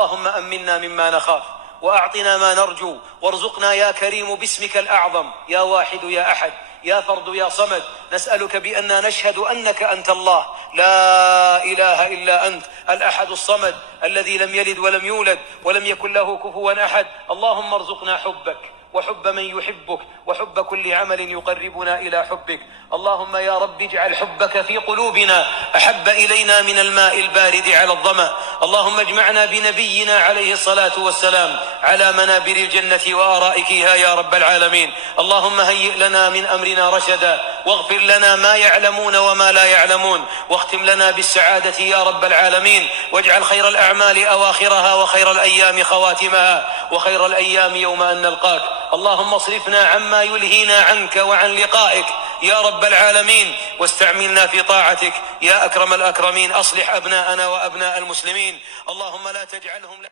اللهم أمنا مما نخاف وأعطنا ما نرجو وارزقنا يا كريم باسمك الأعظم يا واحد يا أحد يا فرد يا صمد. نسألك بأننا نشهد أنك أنت الله لا إله إلا أنت الأحد الصمد الذي لم يلد ولم يولد ولم يكن له كفوا أحد. اللهم ارزقنا حبك وحب من يحبك وحب كل عمل يقربنا إلى حبك. اللهم يا رب اجعل حبك في قلوبنا أحب إلينا من الماء البارد على الظمأ. اللهم اجمعنا بنبينا عليه الصلاة والسلام على منابر الجنة وأرائكها يا رب العالمين. اللهم هيئ لنا من أمرنا رشدا واغفر لنا ما يعلمون وما لا يعلمون واختم لنا بالسعادة يا رب العالمين. واجعل خير الأعمال أواخرها وخير الأيام خواتمها وخير الأيام يوم أن نلقاك. اللهم اصرفنا عما يلهينا عنك وعن لقائك يا رب العالمين واستعملنا في طاعتك يا أكرم الأكرمين. أصلح أبناءنا وأبناء المسلمين اللهم لا تجعلهم